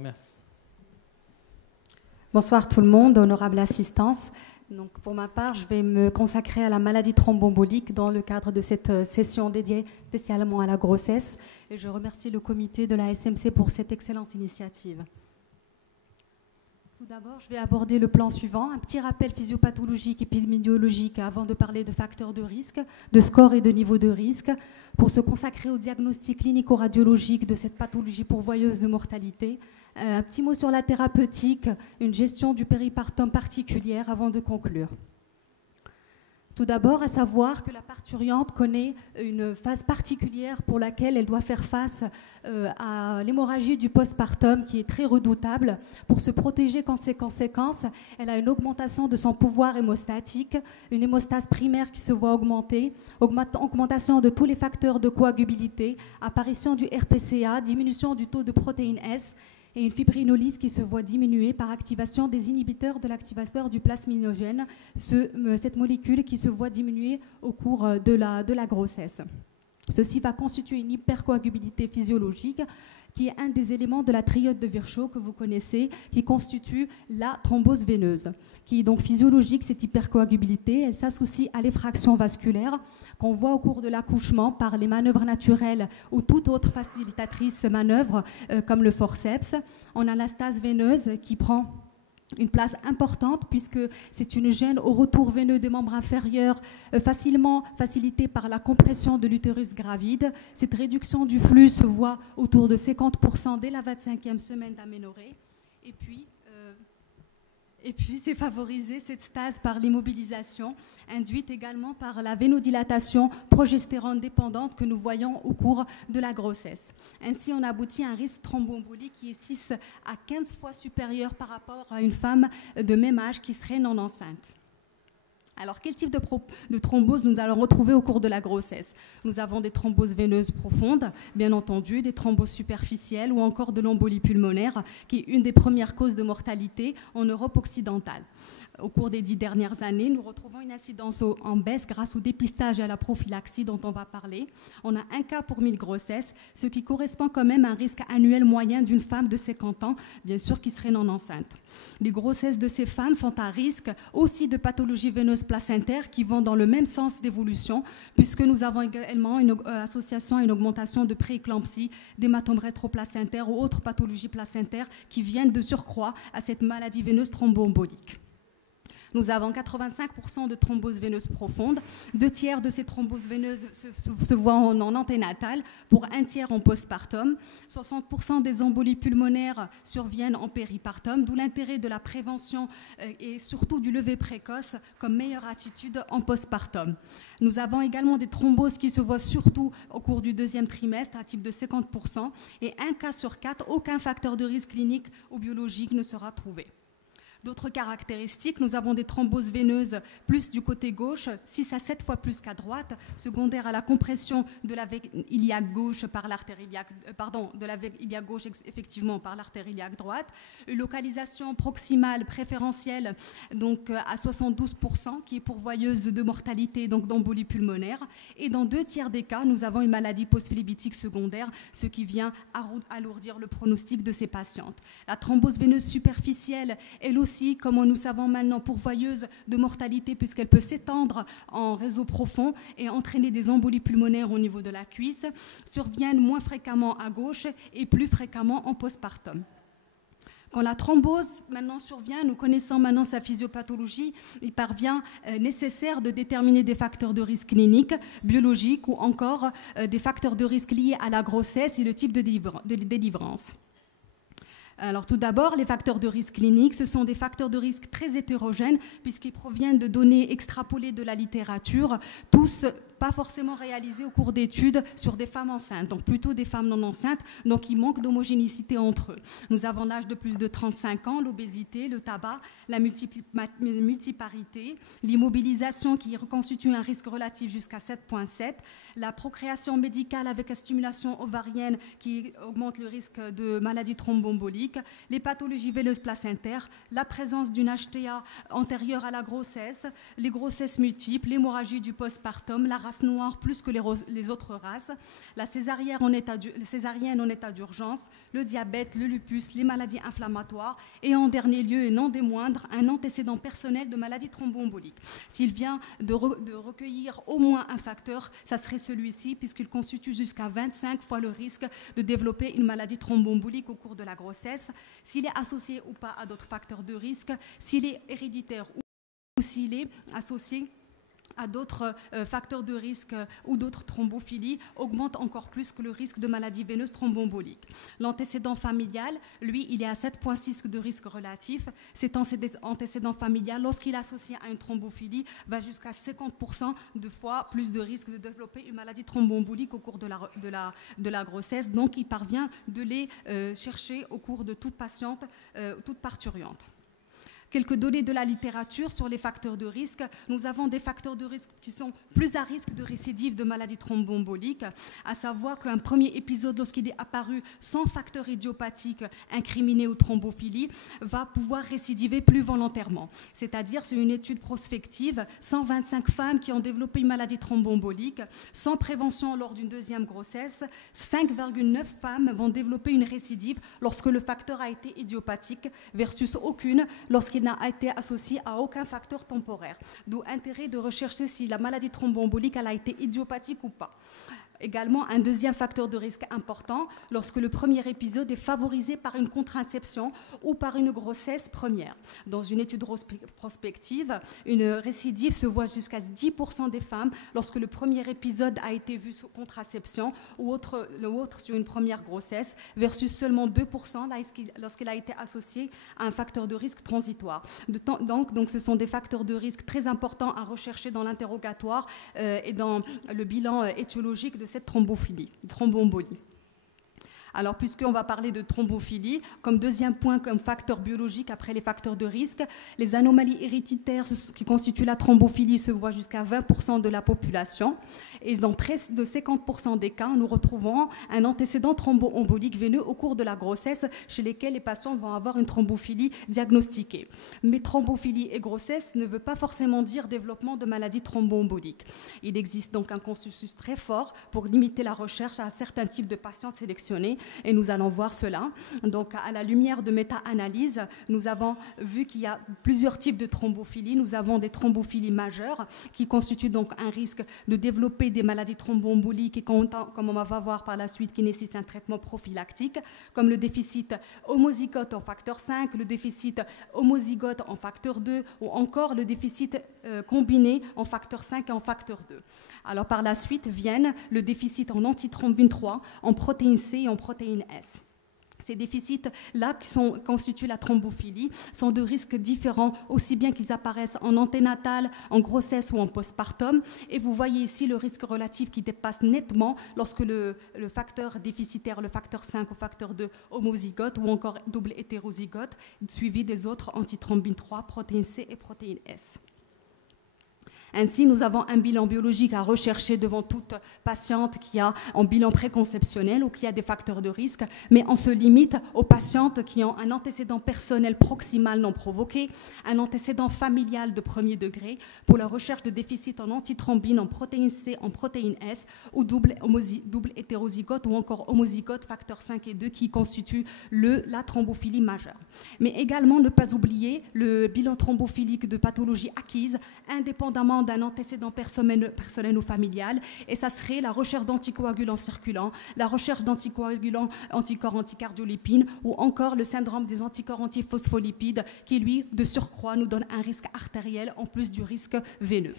Merci. Bonsoir tout le monde, honorable assistance. Donc, pour ma part, je vais me consacrer à la maladie thromboembolique dans le cadre de cette session dédiée spécialement à la grossesse. Et je remercie le comité de la SMC pour cette excellente initiative. Tout d'abord, je vais aborder le plan suivant, un petit rappel physiopathologique et épidémiologique avant de parler de facteurs de risque, de score et de niveau de risque, pour se consacrer au diagnostic clinico-radiologique de cette pathologie pourvoyeuse de mortalité. Un petit mot sur la thérapeutique, une gestion du péripartum particulière avant de conclure. Tout d'abord, à savoir que la parturiente connaît une phase particulière pour laquelle elle doit faire face à l'hémorragie du postpartum qui est très redoutable. Pour se protéger contre ces conséquences, elle a une augmentation de son pouvoir hémostatique, une hémostase primaire qui se voit augmenter, augmentation de tous les facteurs de coagulabilité, apparition du RPCA, diminution du taux de protéine S, et une fibrinolyse qui se voit diminuer par activation des inhibiteurs de l'activateur du plasminogène, cette molécule qui se voit diminuer au cours de la grossesse. Ceci va constituer une hypercoagulabilité physiologique qui est un des éléments de la triode de Virchow que vous connaissez, qui constitue la thrombose veineuse, qui est donc physiologique, cette hypercoagulabilité. Elle s'associe à l'effraction vasculaire qu'on voit au cours de l'accouchement par les manœuvres naturelles ou toute autre facilitatrice manœuvre comme le forceps. On a la stase veineuse qui prend une place importante puisque c'est une gêne au retour veineux des membres inférieurs facilement facilitée par la compression de l'utérus gravide. Cette réduction du flux se voit autour de 50% dès la 25e semaine d'aménorrhée. Et puis, c'est favorisé cette stase par l'immobilisation, induite également par la vénodilatation progestérone dépendante que nous voyons au cours de la grossesse. Ainsi, on aboutit à un risque thromboembolie qui est 6 à 15 fois supérieur par rapport à une femme de même âge qui serait non enceinte. Alors, quel type de thrombose nous allons retrouver au cours de la grossesse? Nous avons des thromboses veineuses profondes, bien entendu, des thromboses superficielles ou encore de l'embolie pulmonaire, qui est une des premières causes de mortalité en Europe occidentale. Au cours des 10 dernières années, nous retrouvons une incidence en baisse grâce au dépistage et à la prophylaxie dont on va parler. On a un cas pour 1000 grossesses, ce qui correspond quand même à un risque annuel moyen d'une femme de 50 ans, bien sûr, qui serait non enceinte. Les grossesses de ces femmes sont à risque aussi de pathologies veineuses placentaires qui vont dans le même sens d'évolution, puisque nous avons également une association et une augmentation de prééclampsie, d'hématomes rétroplacentaires ou autres pathologies placentaires qui viennent de surcroît à cette maladie veineuse thromboembolique. Nous avons 85% de thromboses veineuses profondes. 2 tiers de ces thromboses veineuses se voient en anténatale, pour 1 tiers en postpartum. 60% des embolies pulmonaires surviennent en péripartum, d'où l'intérêt de la prévention et surtout du lever précoce comme meilleure attitude en postpartum. Nous avons également des thromboses qui se voient surtout au cours du 2e trimestre, à type de 50%, et 1 cas sur 4, aucun facteur de risque clinique ou biologique ne sera trouvé. D'autres caractéristiques, nous avons des thromboses veineuses plus du côté gauche, 6 à 7 fois plus qu'à droite, secondaire à la compression de la veine iliaque gauche par l'artère iliaque, de la veine iliaque gauche effectivement par l'artère iliaque droite, une localisation proximale préférentielle donc à 72% qui est pourvoyeuse de mortalité, donc d'embolie pulmonaire, et dans 2 tiers des cas, nous avons une maladie post-phlébitique secondaire, ce qui vient alourdir le pronostic de ces patientes. La thrombose veineuse superficielle, elle aussi, comme nous savons maintenant, pourvoyeuse de mortalité puisqu'elle peut s'étendre en réseau profond et entraîner des embolies pulmonaires au niveau de la cuisse, surviennent moins fréquemment à gauche et plus fréquemment en postpartum. Quand la thrombose maintenant survient, nous connaissons maintenant sa physiopathologie, il parvient nécessaire de déterminer des facteurs de risque cliniques, biologiques ou encore des facteurs de risque liés à la grossesse et le type de délivrance. Alors tout d'abord, les facteurs de risque cliniques, ce sont des facteurs de risque très hétérogènes puisqu'ils proviennent de données extrapolées de la littérature, tous pas forcément réalisés au cours d'études sur des femmes enceintes, donc plutôt des femmes non enceintes, donc il manque d'homogénéité entre eux. Nous avons l'âge de plus de 35 ans, l'obésité, le tabac, la multiparité, l'immobilisation qui reconstitue un risque relatif jusqu'à 7,7, la procréation médicale avec la stimulation ovarienne qui augmente le risque de maladie thromboembolique, les pathologies veineuses placentaires, la présence d'une HTA antérieure à la grossesse, les grossesses multiples, l'hémorragie du postpartum, la race noire plus que les autres races, la césarienne en état d'urgence, le diabète, le lupus, les maladies inflammatoires et en dernier lieu et non des moindres, un antécédent personnel de maladie thromboembolique. S'il vient de recueillir au moins un facteur, ça serait celui-ci puisqu'il constitue jusqu'à 25 fois le risque de développer une maladie thromboembolique au cours de la grossesse, s'il est associé ou pas à d'autres facteurs de risque, s'il est héréditaire ou s'il est associé à d'autres facteurs de risque ou d'autres thrombophilies, augmente encore plus que le risque de maladie veineuse thromboembolique. L'antécédent familial, lui, il est à 7,6 de risque relatif. Cet antécédent familial, lorsqu'il est associé à une thrombophilie, va jusqu'à 50% de fois plus de risque de développer une maladie thromboembolique au cours de la grossesse. Donc, il parvient de les chercher au cours de toute patiente, toute parturiente. Quelques données de la littérature sur les facteurs de risque. Nous avons des facteurs de risque qui sont plus à risque de récidive de maladie thromboembolique, à savoir qu'un premier épisode, lorsqu'il est apparu sans facteur idiopathique incriminé ou thrombophilie, va pouvoir récidiver plus volontairement. C'est-à-dire, c'est une étude prospective, 125 femmes qui ont développé une maladie thromboembolique sans prévention lors d'une deuxième grossesse, 5,9 femmes vont développer une récidive lorsque le facteur a été idiopathique versus aucune lorsqu'il n'a été associé à aucun facteur temporaire. D'où l'intérêt de rechercher si la maladie thromboembolique a été idiopathique ou pas. Également, un deuxième facteur de risque important, lorsque le premier épisode est favorisé par une contraception ou par une grossesse première. Dans une étude prospective, une récidive se voit jusqu'à 10% des femmes lorsque le premier épisode a été vu sous contraception ou autre sur une première grossesse, versus seulement 2% lorsqu'il a été associé à un facteur de risque transitoire. Donc ce sont des facteurs de risque très importants à rechercher dans l'interrogatoire et dans le bilan étiologique de cette thromboembolie. Alors, puisqu'on va parler de thrombophilie, comme deuxième point, comme facteur biologique après les facteurs de risque, les anomalies héréditaires qui constituent la thrombophilie se voient jusqu'à 20% de la population. Et dans près de 50% des cas, nous retrouvons un antécédent thromboembolique veineux au cours de la grossesse, chez lesquels les patients vont avoir une thrombophilie diagnostiquée. Mais thrombophilie et grossesse ne veut pas forcément dire développement de maladie thromboembolique. Il existe donc un consensus très fort pour limiter la recherche à certains types de patients sélectionnés, et nous allons voir cela. Donc, à la lumière de méta-analyse, nous avons vu qu'il y a plusieurs types de thrombophilie. Nous avons des thrombophilies majeures qui constituent donc un risque de développer des maladies thromboemboliques et comme on va voir par la suite qui nécessitent un traitement prophylactique, comme le déficit homozygote en facteur 5, le déficit homozygote en facteur 2 ou encore le déficit combiné en facteur 5 et en facteur 2. Alors par la suite viennent le déficit en antithrombine 3, en protéine C et en protéine S. Ces déficits-là qui constituent la thrombophilie sont de risques différents, aussi bien qu'ils apparaissent en anténatal, en grossesse ou en postpartum. Et vous voyez ici le risque relatif qui dépasse nettement lorsque le facteur déficitaire, le facteur 5 ou facteur 2 homozygote ou encore double hétérozygote, suivi des autres antithrombine 3, protéine C et protéine S. Ainsi, nous avons un bilan biologique à rechercher devant toute patiente qui a un bilan préconceptionnel ou qui a des facteurs de risque, mais on se limite aux patientes qui ont un antécédent personnel proximal non provoqué, un antécédent familial de premier degré pour la recherche de déficit en antithrombine, en protéine C, en protéine S ou double hétérozygote ou encore homozygote facteur 5 et 2 qui constituent la thrombophilie majeure. Mais également ne pas oublier le bilan thrombophilique de pathologie acquise indépendamment d'un antécédent personnel ou familial, et ça serait la recherche d'anticoagulants circulants, la recherche d'anticoagulants anticorps anticardiolipines ou encore le syndrome des anticorps antiphospholipides qui, lui, de surcroît, nous donne un risque artériel en plus du risque veineux.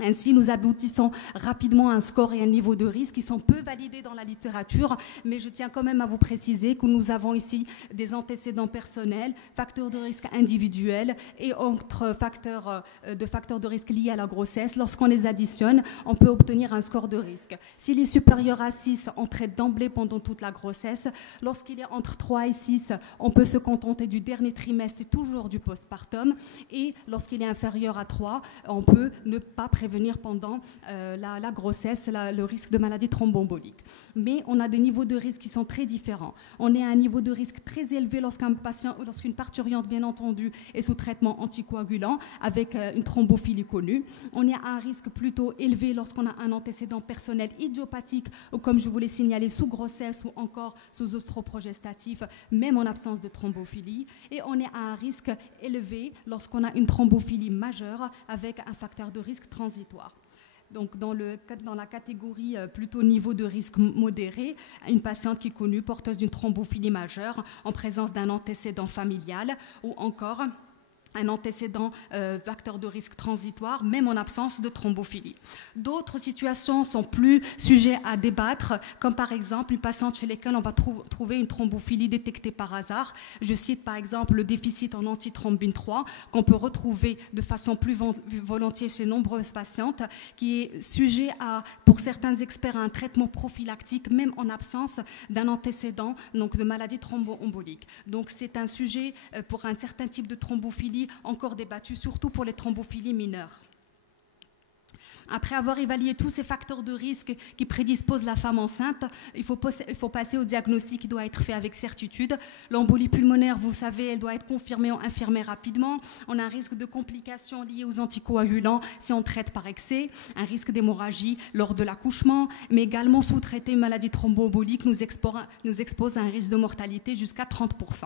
Ainsi, nous aboutissons rapidement à un score et un niveau de risque qui sont peu validés dans la littérature, mais je tiens quand même à vous préciser que nous avons ici des antécédents personnels, facteurs de risque individuels et autres facteurs de risque liés à la grossesse. Lorsqu'on les additionne, on peut obtenir un score de risque. S'il est supérieur à 6, on traite d'emblée pendant toute la grossesse. Lorsqu'il est entre 3 et 6, on peut se contenter du dernier trimestre et toujours du postpartum. Et lorsqu'il est inférieur à 3, on peut ne pas prévenir prévenir pendant la grossesse le risque de maladie thromboembolique. Mais on a des niveaux de risque qui sont très différents. On est à un niveau de risque très élevé lorsqu'une parturiente, bien entendu, est sous traitement anticoagulant avec une thrombophilie connue. On est à un risque plutôt élevé lorsqu'on a un antécédent personnel idiopathique ou, comme je vous l'ai signalé, sous grossesse ou encore sous œstroprogestatif, même en absence de thrombophilie. Et on est à un risque élevé lorsqu'on a une thrombophilie majeure avec un facteur de risque transitoire. Donc dans la catégorie plutôt niveau de risque modéré, une patiente qui est connue porteuse d'une thrombophilie majeure en présence d'un antécédent familial ou encore un antécédent facteur de risque transitoire, même en absence de thrombophilie. D'autres situations sont plus sujets à débattre, comme par exemple une patiente chez laquelle on va trouver une thrombophilie détectée par hasard. Je cite par exemple le déficit en antithrombine 3, qu'on peut retrouver de façon plus volontiers chez nombreuses patientes, qui est sujet à, pour certains experts, à un traitement prophylactique, même en absence d'un antécédent donc de maladie thromboembolique. Donc c'est un sujet pour un certain type de thrombophilie encore débattu, surtout pour les thrombophilies mineures. Après avoir évalué tous ces facteurs de risque qui prédisposent la femme enceinte, il faut passer au diagnostic qui doit être fait avec certitude. L'embolie pulmonaire, vous savez, elle doit être confirmée ou infirmée rapidement. On a un risque de complications liées aux anticoagulants si on traite par excès, un risque d'hémorragie lors de l'accouchement, mais également sous-traiter une maladie thromboembolique nous expose à un risque de mortalité jusqu'à 30%.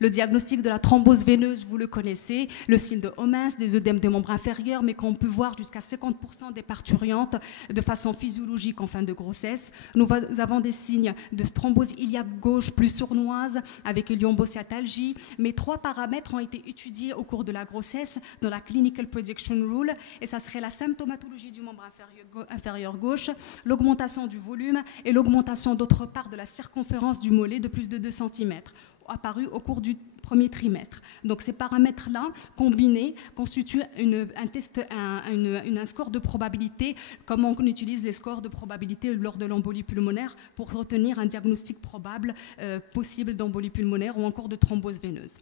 Le diagnostic de la thrombose veineuse, vous le connaissez, le signe de Homens, des œdèmes des membres inférieurs, mais qu'on peut voir jusqu'à 50% des parturientes de façon physiologique en fin de grossesse. Nous avons des signes de thrombose iliaque gauche plus sournoise avec lyombocyatalgie, mais 3 paramètres ont été étudiés au cours de la grossesse dans la Clinical Prediction Rule, et ça serait la symptomatologie du membre inférieur gauche, l'augmentation du volume et l'augmentation d'autre part de la circonférence du mollet de plus de 2 cm. Apparu au cours du premier trimestre. Donc ces paramètres-là, combinés, constituent un score de probabilité, comme on utilise les scores de probabilité lors de l'embolie pulmonaire pour retenir un diagnostic probable possible d'embolie pulmonaire ou encore de thrombose veineuse.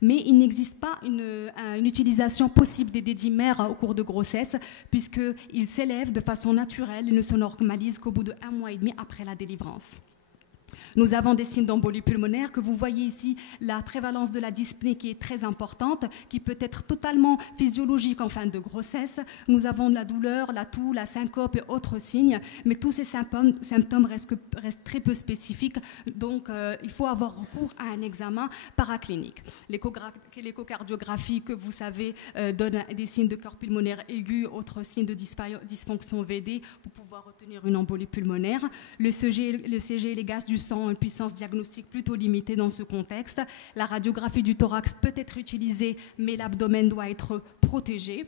Mais il n'existe pas une utilisation possible des dédimères au cours de grossesse, puisqu'ils s'élèvent de façon naturelle et ne se normalisent qu'au bout de 1 mois et demi après la délivrance. Nous avons des signes d'embolie pulmonaire que vous voyez ici, la prévalence de la dyspnée qui est très importante, qui peut être totalement physiologique en fin de grossesse. Nous avons de la douleur, la toux, la syncope et autres signes, mais tous ces symptômes restent très peu spécifiques, donc il faut avoir recours à un examen paraclinique. L'échocardiographie, que vous savez, donne des signes de cœur pulmonaire aigu, autres signes de dysfonction VD pour pouvoir retenir une embolie pulmonaire. Le CG et les gaz du sang ont une puissance diagnostique plutôt limitée dans ce contexte. La radiographie du thorax peut être utilisée, mais l'abdomen doit être protégé.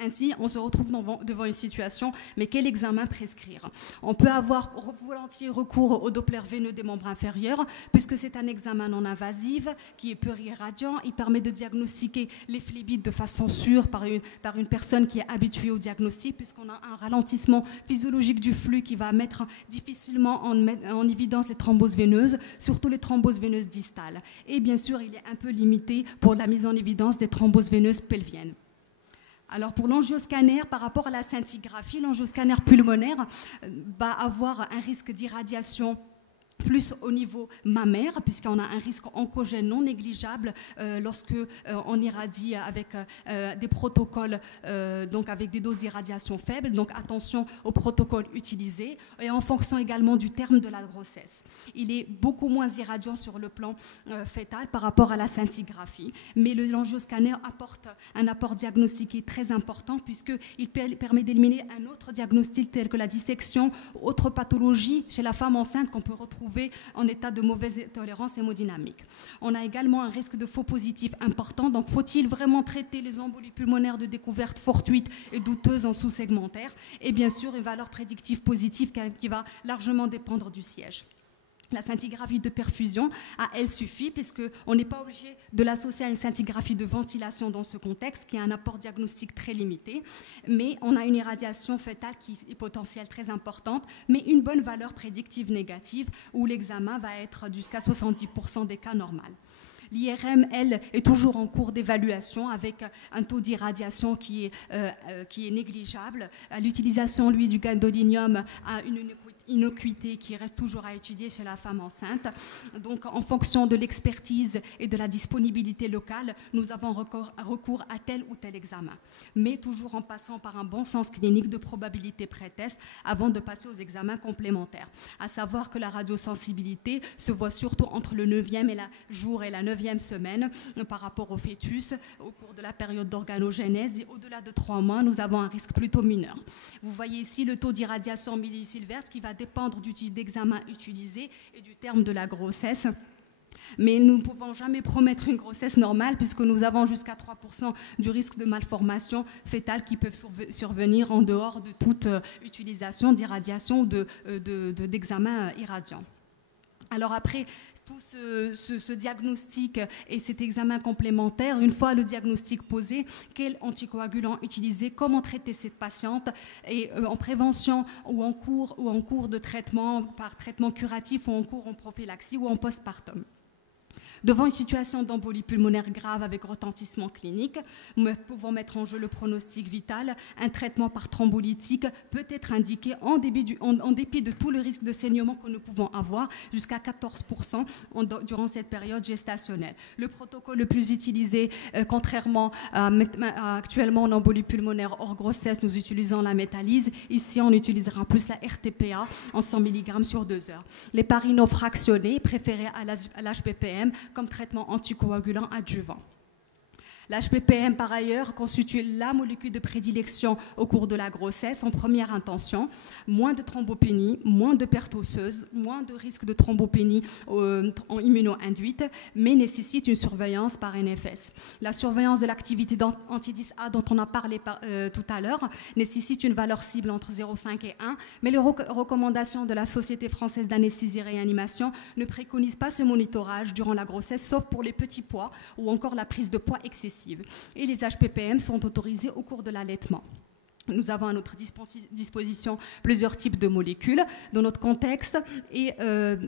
Ainsi, on se retrouve devant une situation, mais quel examen prescrire? On peut avoir volontiers recours au Doppler veineux des membres inférieurs, puisque c'est un examen non invasif qui est peu irradiant. Il permet de diagnostiquer les phlébites de façon sûre par une personne qui est habituée au diagnostic, puisqu'on a un ralentissement physiologique du flux qui va mettre difficilement en évidence les thromboses veineuses, surtout les thromboses veineuses distales. Et bien sûr, il est un peu limité pour la mise en évidence des thromboses veineuses pelviennes. Alors pour l'angioscanner, par rapport à la scintigraphie, l'angioscanner pulmonaire va avoir un risque d'irradiation plus au niveau mammaire, puisqu'on a un risque oncogène non négligeable lorsque on irradie avec des protocoles, donc avec des doses d'irradiation faibles. Donc attention aux protocoles utilisés et en fonction également du terme de la grossesse. Il est beaucoup moins irradiant sur le plan fœtal par rapport à la scintigraphie, mais l'angioscanner apporte un apport diagnostique très important puisqu'il permet d'éliminer un autre diagnostic tel que la dissection, autre pathologie chez la femme enceinte qu'on peut retrouver en état de mauvaise tolérance hémodynamique. On a également un risque de faux positif important, donc faut-il vraiment traiter les embolies pulmonaires de découverte fortuite et douteuse en sous-segmentaire? Et bien sûr, une valeur prédictive positive qui va largement dépendre du siège. La scintigraphie de perfusion, à elle suffit, puisqu'on n'est pas obligé de l'associer à une scintigraphie de ventilation dans ce contexte, qui a un apport diagnostique très limité, mais on a une irradiation fœtale qui est potentielle très importante, mais une bonne valeur prédictive négative, où l'examen va être jusqu'à 70% des cas normaux. L'IRM, elle, est toujours en cours d'évaluation avec un taux d'irradiation qui est négligeable. L'utilisation, lui, du gadolinium a une innocuité qui reste toujours à étudier chez la femme enceinte. Donc, en fonction de l'expertise et de la disponibilité locale, nous avons recours à tel ou tel examen. Mais toujours en passant par un bon sens clinique de probabilité pré-test avant de passer aux examens complémentaires. À savoir que la radiosensibilité se voit surtout entre le 9e jour et la 9e semaine par rapport au fœtus. Au cours de la période d'organogénèse et au-delà de 3 mois, nous avons un risque plutôt mineur. Vous voyez ici le taux d'irradiation millisievert qui va dépendre du type d'examen utilisé et du terme de la grossesse. Mais nous ne pouvons jamais promettre une grossesse normale puisque nous avons jusqu'à 3% du risque de malformation fétale qui peuvent survenir en dehors de toute utilisation d'irradiation ou d'examen irradiant. Alors après tout ce diagnostic et cet examen complémentaire, une fois le diagnostic posé, quel anticoagulant utiliser, comment traiter cette patiente et en prévention ou en cours de traitement, par traitement curatif ou en cours en prophylaxie ou en postpartum. Devant une situation d'embolie pulmonaire grave avec retentissement clinique, nous pouvons mettre en jeu le pronostic vital. Un traitement par thrombolytique peut être indiqué en dépit de tout le risque de saignement que nous pouvons avoir, jusqu'à 14% durant cette période gestationnelle. Le protocole le plus utilisé, contrairement à actuellement en embolie pulmonaire hors grossesse, nous utilisons la métalyse. Ici, on utilisera plus la RTPA en 100 mg sur 2 heures. Les parino fractionnés préférés à l'HPPM comme traitement anticoagulant adjuvant. L'HPPM, par ailleurs, constitue la molécule de prédilection au cours de la grossesse en première intention. Moins de thrombopénie, moins de perte osseuse, moins de risque de thrombopénie en immuno-induite, mais nécessite une surveillance par NFS. La surveillance de l'activité anti-10A dont on a parlé tout à l'heure nécessite une valeur cible entre 0,5 et 1, mais les recommandations de la Société française d'anesthésie et réanimation ne préconisent pas ce monitorage durant la grossesse, sauf pour les petits poids ou encore la prise de poids excessive. Et les HPPM sont autorisés au cours de l'allaitement. Nous avons à notre disposition plusieurs types de molécules dans notre contexte et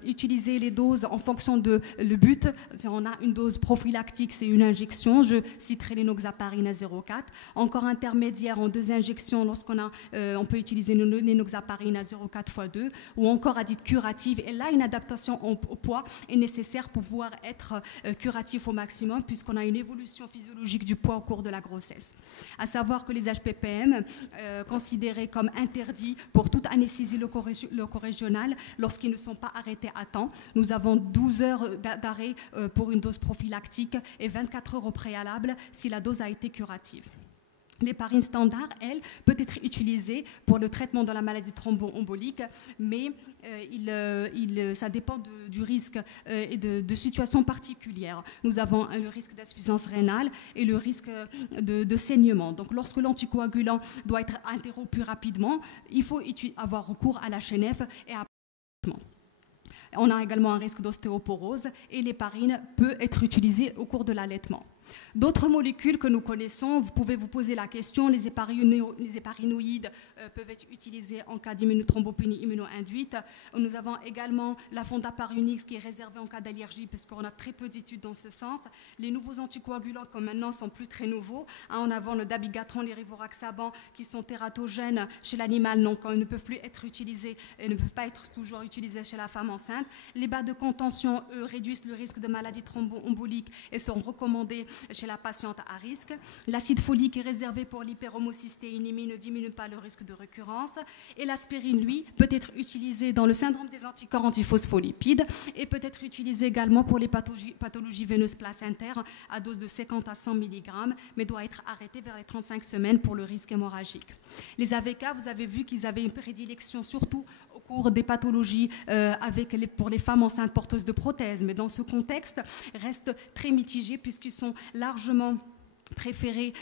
utiliser les doses en fonction de le but. Si on a une dose prophylactique, c'est une injection. Je citerai l'enoxaparine à 0,4. Encore intermédiaire en 2 injections on peut utiliser l'enoxaparine à 0,4 x 2 ou encore à titre curative. Et là, une adaptation au poids est nécessaire pour pouvoir être curatif au maximum puisqu'on a une évolution physiologique du poids au cours de la grossesse. À savoir que les HPPM considérés comme interdits pour toute anesthésie locorégionale lorsqu'ils ne sont pas arrêtés à temps. Nous avons 12 heures d'arrêt pour une dose prophylactique et 24 heures au préalable si la dose a été curative. L'héparine standard, elle, peut être utilisée pour le traitement de la maladie thromboembolique, mais ça dépend du risque et de situations particulières. Nous avons le risque d'insuffisance rénale et le risque de saignement. Donc, lorsque l'anticoagulant doit être interrompu rapidement, il faut avoir recours à la HNF et à on a également un risque d'ostéoporose et l'héparine peut être utilisée au cours de l'allaitement. D'autres molécules que nous connaissons, vous pouvez vous poser la question, les héparinoïdes peuvent être utilisés en cas d'immunothrombopénie immuno-induite. Nous avons également la fondaparinux qui est réservée en cas d'allergie parce qu'on a très peu d'études dans ce sens. Les nouveaux anticoagulants comme maintenant sont plus très nouveaux. En avant le dabigatran, les rivaroxaban qui sont tératogènes chez l'animal, donc ne peuvent plus être utilisés et ne peuvent pas être toujours utilisés chez la femme enceinte. Les bas de contention, eux, réduisent le risque de maladie thromboembolique et sont recommandés chez la patiente à risque. L'acide folique est réservé pour l'hyperhomocystéinémie, ne diminue pas le risque de récurrence. Et l'aspirine, lui, peut être utilisé dans le syndrome des anticorps antiphospholipides et peut être utilisé également pour les pathologies veineuses placentaires à dose de 50 à 100 mg, mais doit être arrêté vers les 35 semaines pour le risque hémorragique. Les AVK, vous avez vu qu'ils avaient une prédilection surtout au cours des pathologies pour les femmes enceintes porteuses de prothèses, mais dans ce contexte, restent très mitigés puisqu'ils sont largement préférés,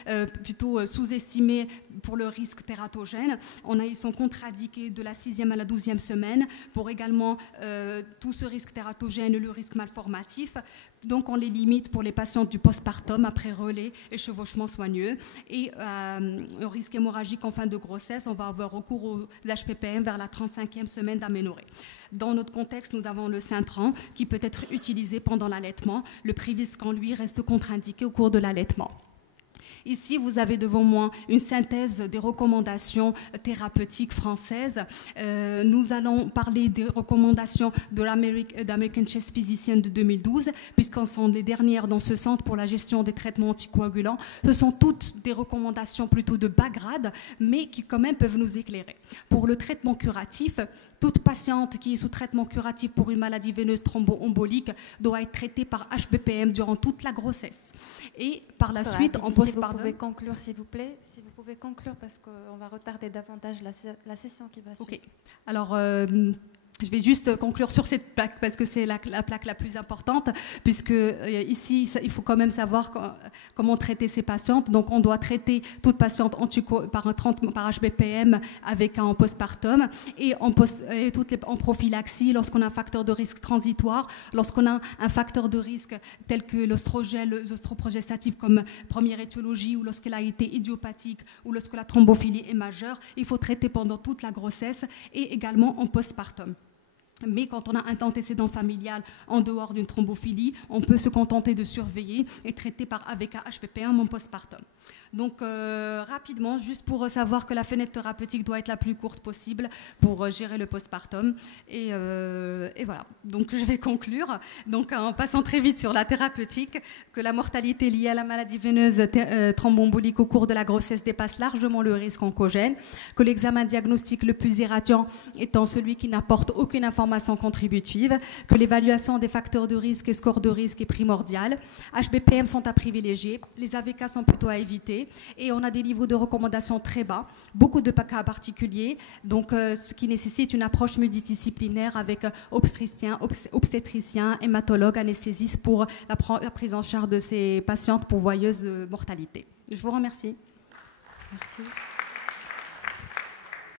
plutôt sous-estimés pour le risque tératogène. Ils sont contre-indiqués de la 6e à la 12e semaine pour également tout ce risque tératogène et le risque malformatif. Donc on les limite pour les patientes du postpartum après relais et chevauchement soigneux. Et au risque hémorragique en fin de grossesse, on va avoir recours aux HPPM vers la 35e semaine d'aménorrhée. Dans notre contexte, nous avons le Syntran qui peut être utilisé pendant l'allaitement. Le Priviscan, lui, reste contre-indiqué au cours de l'allaitement. Ici, vous avez devant moi une synthèse des recommandations thérapeutiques françaises. Nous allons parler des recommandations de l'American Chest Physician de 2012, puisqu'en sont les dernières dans ce centre pour la gestion des traitements anticoagulants. Ce sont toutes des recommandations plutôt de bas grade, mais qui quand même peuvent nous éclairer. Pour le traitement curatif, toute patiente qui est sous traitement curatif pour une maladie veineuse thromboembolique doit être traitée par HBPM durant toute la grossesse. Et par la suite, en postpartum... Vous pouvez conclure, s'il vous plaît. Si vous pouvez conclure, parce qu'on va retarder davantage la session qui va suivre. Ok. Alors... je vais juste conclure sur cette plaque parce que c'est la plaque la plus importante, puisque ici, il faut quand même savoir comment traiter ces patientes. Donc, on doit traiter toute patiente par HBPM avec un postpartum et en prophylaxie lorsqu'on a un facteur de risque transitoire, lorsqu'on a un facteur de risque tel que l'oestrogène, les ostroprogestatifs comme première étiologie, ou lorsqu'elle a été idiopathique, ou lorsque la thrombophilie est majeure. Il faut traiter pendant toute la grossesse et également en postpartum. Mais quand on a un antécédent familial en dehors d'une thrombophilie, on peut se contenter de surveiller et traiter avec un HBPM en postpartum. Donc, rapidement, juste pour savoir que la fenêtre thérapeutique doit être la plus courte possible pour gérer le postpartum. Et voilà, donc je vais conclure. Donc, en passant très vite sur la thérapeutique, que la mortalité liée à la maladie veineuse thromboembolique au cours de la grossesse dépasse largement le risque oncogène, que l'examen diagnostique le plus irradiant étant celui qui n'apporte aucune information contributive, que l'évaluation des facteurs de risque et score de risque est primordiale. HBPM sont à privilégier, les AVK sont plutôt à éviter, et on a des niveaux de recommandations très bas, beaucoup de cas particuliers, donc ce qui nécessite une approche multidisciplinaire avec obstétricien, hématologue, anesthésiste pour la prise en charge de ces patientes pourvoyeuses de mortalité. Je vous remercie. Merci.